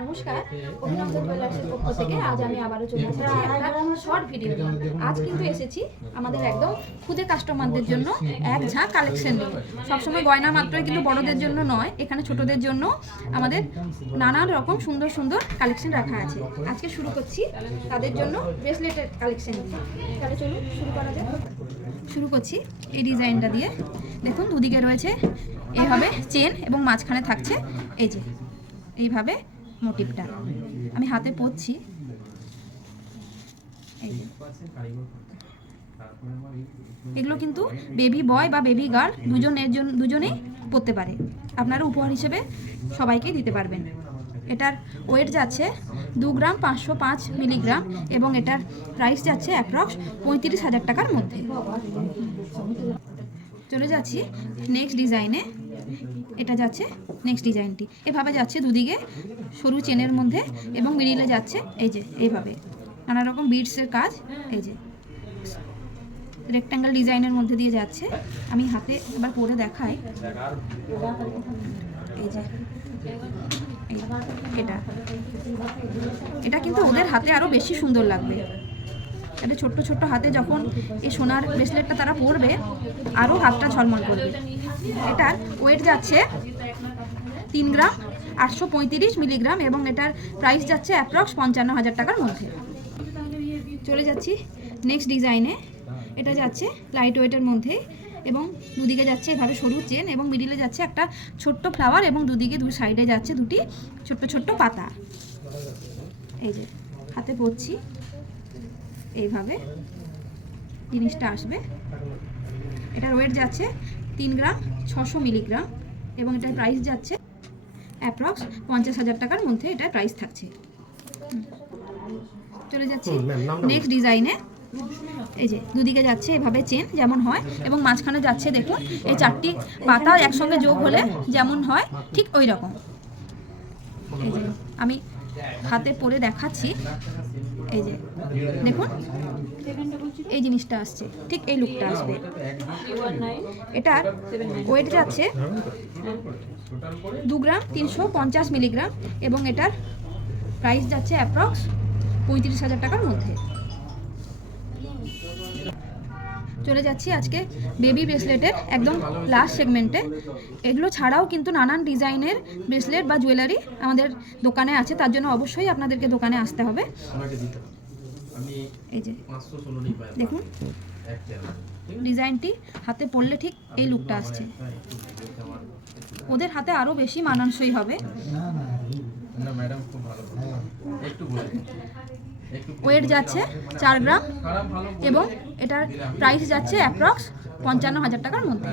নমস্কার অভিনন্দন জুয়েলার্সের পক্ষ থেকে আজ আমি আবারও চলে এসেছি একটা শর্ট ভিডিও আজ কিন্তু এসেছি আমাদের একদম খুদে কাস্টমারদের জন্য এক ঝাঁক কালেকশন নিয়ে। সবসময় গয়না মাত্রই কিন্তু বড়দের জন্য নয় এখানে ছোটদের জন্য আমাদের নানান রকম সুন্দর সুন্দর কালেকশন রাখা আছে। আজকে শুরু করছি তাদের জন্য ব্রেসলেটের কালেকশন তাহলে চলুন শুরু করা যাক। শুরু করছি এই ডিজাইনটা দিয়ে। দেখুন দুদিকে রয়েছে এইভাবে চেন এবং মাঝখানে থাকছে এই যে এইভাবে মোটিভটা আমি হাতে পরছি এগুলো কিন্তু বেবি বয় বা বেবি গার্ল দুজনের জন্য দুজনেই পরতে পারে। আপনারা উপহার হিসেবে সবাইকে দিতে পারবেন। এটার ওয়েট যাচ্ছে দু গ্রাম পাঁচশো পাঁচ মিলিগ্রাম এবং এটার প্রাইস যাচ্ছে অ্যাপ্রক্স পঁয়ত্রিশ হাজার টাকার মধ্যে। চলে যাচ্ছি নেক্সট ডিজাইনে এটা যাচ্ছে নেক্সট ডিজাইনটি এভাবে যাচ্ছে দুদিকে, সরু চেনের মধ্যে এবং মিডিলে যাচ্ছে, এই যে, এইভাবে। নানা রকম বিটসের কাজ, এই যে। রেক্ট্যাঙ্গেল ডিজাইনের মধ্যে দিয়ে যাচ্ছে। আমি হাতে এবার পরে দেখাই। এই যে এটা। এটা কিন্তু ওদের হাতে আরও বেশি সুন্দর লাগবে। এটা ছোট্ট ছোট্ট হাতে যখন এই সোনার ব্রেসলেটটা তারা পরবে আরও হাতটা ঝলমল করবে। এটার ওয়েট যাচ্ছে তিন গ্রাম আটশো পঁয়ত্রিশ মিলিগ্রাম এবং এটার প্রাইস যাচ্ছে অ্যাপ্রক্স পঞ্চান্ন হাজার টাকার মধ্যে। চলে যাচ্ছি নেক্সট ডিজাইনে এটা যাচ্ছে লাইট ওয়েটের মধ্যে এবং দুদিকে যাচ্ছে এভাবে সরু চেন এবং মিডিলে যাচ্ছে একটা ছোট্ট ফ্লাওয়ার এবং দুদিকে দু সাইডে যাচ্ছে দুটি ছোট্ট ছোট্ট পাতা। এই যে, হাতে পরছি। এইভাবে জিনিসটা আসবে। এটার ওয়েট যাচ্ছে তিন গ্রাম ছশো মিলিগ্রাম এবং এটার প্রাইস যাচ্ছে অ্যাপ্রক্স পঞ্চাশ হাজার টাকার মধ্যে এটার প্রাইস থাকছে। চলে যাচ্ছি নেক্সট ডিজাইনে এই যে দুদিকে যাচ্ছে এভাবে চেন যেমন হয় এবং মাঝখানে যাচ্ছে দেখুন এই চারটি পাতা একসঙ্গে যোগ হলে যেমন হয় ঠিক ওই রকম। এই যে আমি হাতে পরে দেখাচ্ছি। এই যে, দেখুন, এই জিনিসটা আসছে, ঠিক এই লুকটা আসবে। এটার ওয়েট যাচ্ছে দু গ্রাম তিনশো পঞ্চাশ মিলিগ্রাম এবং এটার প্রাইস যাচ্ছে অ্যাপ্রক্স পঁয়ত্রিশ হাজার টাকার মধ্যে। চলে যাচ্ছি আজকে বেবি ব্রেসলেটের একদম লাস্ট সেগমেন্টে এগুলো ছাড়াও কিন্তু নানান ডিজাইনের ব্রেসলেট বা জুয়েলারি আমাদের দোকানে আছে, তার জন্য অবশ্যই আপনাদেরকে দোকানে আসতে হবে। এই যে, দেখুন, ডিজাইনটি হাতে পরলে ঠিক এই লুকটা আসছে। ওদের হাতে আরও বেশি মানানসই হবে। ওয়েট যাচ্ছে চার গ্রাম এবং এটার প্রাইস যাচ্ছে অ্যাপ্রক্স পঞ্চান্ন হাজার টাকার মধ্যে।